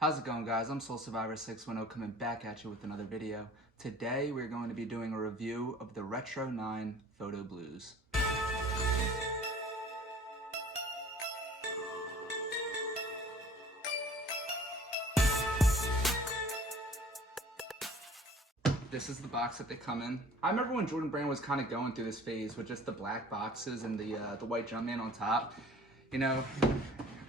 How's it going, guys? I'm Soul Survivor 610 coming back at you with another video. Today we're going to be doing a review of the Retro 9 Photo Blues. This is the box that they come in. I remember when Jordan Brand was kind of going through this phase with just the black boxes and the white Jumpman on top. You know,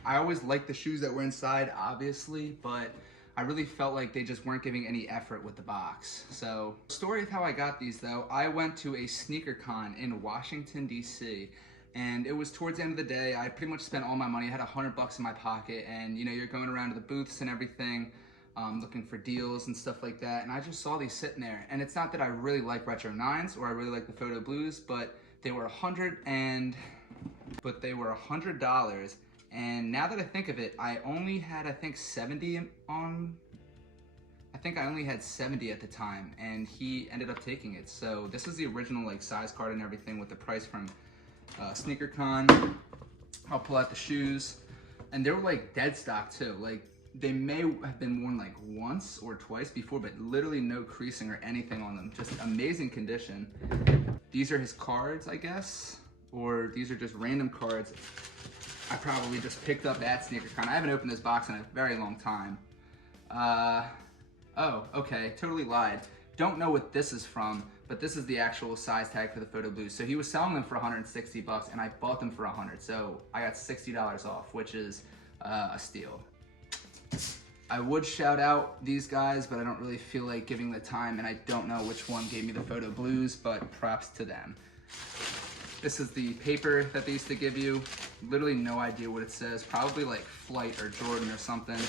I always liked the shoes that were inside, obviously, but I really felt like they just weren't giving any effort with the box. So, story of how I got these though, I went to a sneaker con in Washington, D.C. And it was towards the end of the day. I pretty much spent all my money. I had $100 in my pocket, and you know, you're going around to the booths and everything, looking for deals and stuff like that. And I just saw these sitting there. And it's not that I really like Retro 9s or I really like the Photo Blues, but they were $100. And now that I think of it, I only had, I think 70 on, I think I only had 70 at the time, and he ended up taking it. So this is the original like size card and everything with the price from SneakerCon. I'll pull out the shoes, and they were like dead stock too. Like they may have been worn like once or twice before, but literally no creasing or anything on them. Just amazing condition. These are his cards, I guess, or these are just random cards I probably just picked up at SneakerCon. I haven't opened this box in a very long time. Oh, okay, totally lied. Don't know what this is from, but this is the actual size tag for the Photo Blues. So he was selling them for 160 bucks, and I bought them for 100. So I got $60 off, which is a steal. I would shout out these guys, but I don't really feel like giving the time, and I don't know which one gave me the Photo Blues, but props to them. This is the paper that they used to give you. Literally no idea what it says. Probably like Flight or Jordan or something.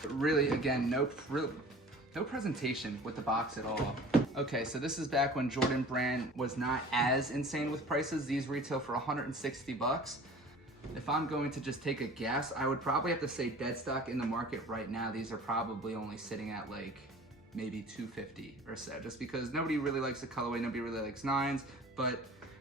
But really, again, no presentation with the box at all. Okay, so this is back when Jordan Brand was not as insane with prices. These retail for 160 bucks. If I'm going to just take a guess, I would probably have to say dead stock in the market right now. These are probably only sitting at like maybe 250 or so, just because nobody really likes the colorway, nobody really likes 9s, but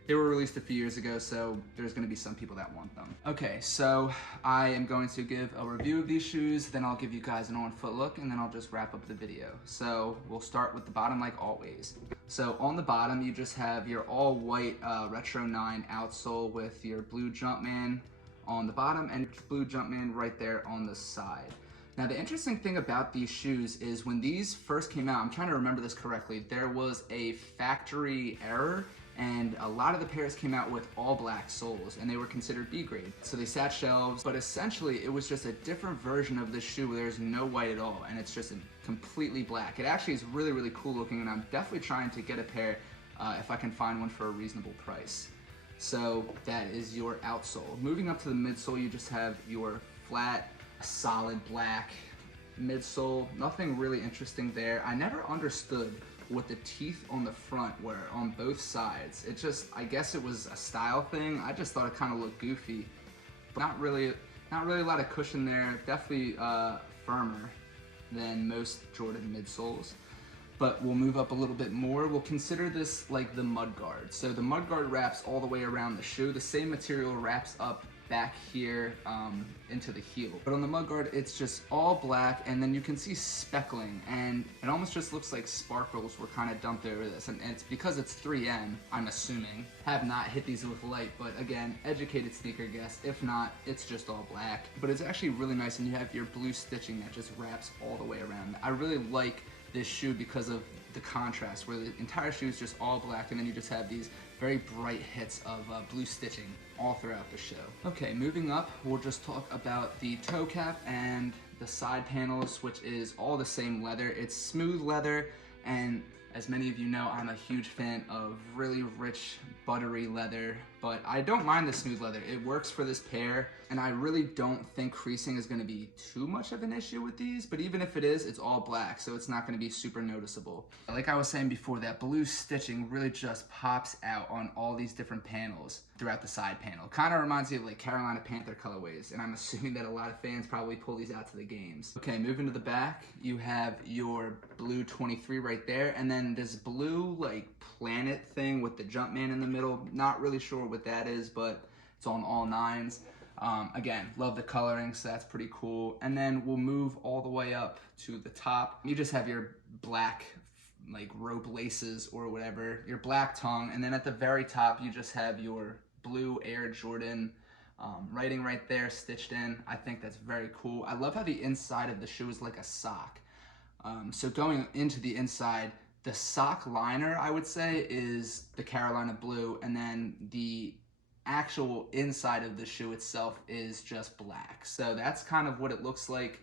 they were released a few years ago, so there's gonna be some people that want them. Okay, so I am going to give a review of these shoes, then I'll give you guys an on-foot look, and then I'll just wrap up the video. So we'll start with the bottom like always. So on the bottom, you just have your all-white Retro 9 outsole with your blue Jumpman on the bottom and blue Jumpman right there on the side. Now the interesting thing about these shoes is when these first came out, I'm trying to remember this correctly, there was a factory error, and a lot of the pairs came out with all black soles, and they were considered B grade. So they sat shelves, but essentially it was just a different version of this shoe where there's no white at all, and it's just completely black. It actually is really, really cool looking, and I'm definitely trying to get a pair if I can find one for a reasonable price. So that is your outsole. Moving up to the midsole, you just have your flat, solid black midsole. Nothing really interesting there. I never understood what the teeth on the front were on both sides. It just, I guess it was a style thing. I just thought it kind of looked goofy. But not really a lot of cushion there. Definitely firmer than most Jordan midsoles. But we'll move up a little bit more. We'll consider this like the mudguard. So the mudguard wraps all the way around the shoe. The same material wraps up back here into the heel. But on the mudguard, it's just all black, and then you can see speckling, and it almost just looks like sparkles were kind of dumped over this. And it's because it's 3M, I'm assuming. Have not hit these with light, but again, educated sneaker guess. If not, it's just all black. But it's actually really nice, and you have your blue stitching that just wraps all the way around. I really like this shoe because of the contrast, where the entire shoe is just all black, and then you just have these very bright hits of blue stitching all throughout the show. Okay, moving up, we'll just talk about the toe cap and the side panels, which is all the same leather. It's smooth leather, and as many of you know, I'm a huge fan of really rich, buttery leather, but I don't mind the smooth leather. It works for this pair, and I really don't think creasing is gonna be too much of an issue with these, but even if it is, it's all black, so it's not gonna be super noticeable. Like I was saying before, that blue stitching really just pops out on all these different panels throughout the side panel. Kind of reminds me of like Carolina Panther colorways, and I'm assuming that a lot of fans probably pull these out to the games. Okay, moving to the back, you have your blue 23 right there, and then this blue like planet thing with the Jumpman in the middle. Not really sure what that is, but it's on all 9s. Again, love the coloring, so that's pretty cool. And then we'll move all the way up to the top. You just have your black like rope laces or whatever, your black tongue, and then at the very top you just have your blue Air Jordan writing right there stitched in. I think that's very cool. I love how the inside of the shoe is like a sock. So going into the inside, the sock liner, I would say, is the Carolina blue, and then the actual inside of the shoe itself is just black. So that's kind of what it looks like.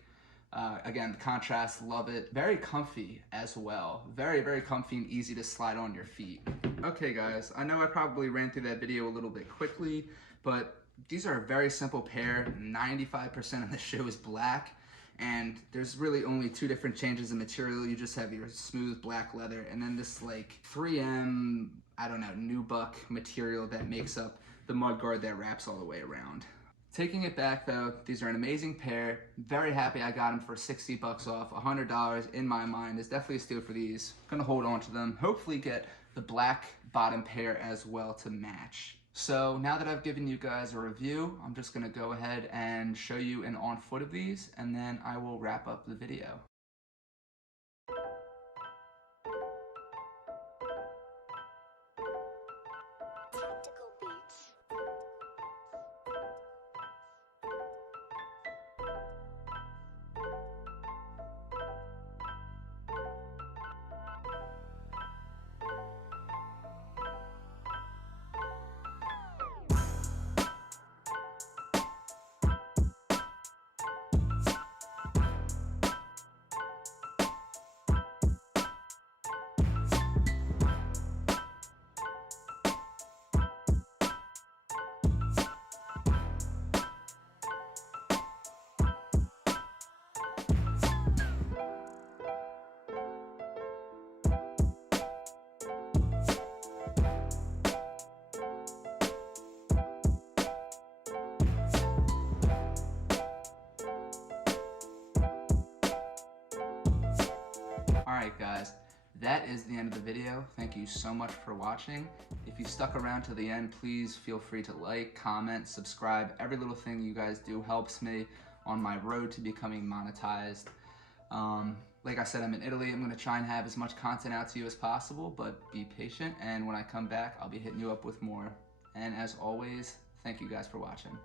Again, the contrast, love it. Very comfy as well. Very, very comfy and easy to slide on your feet. Okay guys, I know I probably ran through that video a little bit quickly, but these are a very simple pair. 95% of the shoe is black, and there's really only two different changes in material. You just have your smooth black leather and then this like 3M, I don't know, nubuck material that makes up the mud guard that wraps all the way around. Taking it back though, these are an amazing pair. Very happy I got them for 60 bucks off. $100 in my mind is definitely a steal for these. Gonna hold on to them. Hopefully get the black bottom pair as well to match. So now that I've given you guys a review, I'm just gonna go ahead and show you an on foot of these, and then I will wrap up the video. Alright guys, that is the end of the video. Thank you so much for watching. If you stuck around to the end, please feel free to like, comment, subscribe. Every little thing you guys do helps me on my road to becoming monetized. Like I said, I'm in Italy. I'm going to try and have as much content out to you as possible, but be patient, and when I come back, I'll be hitting you up with more. And as always, thank you guys for watching.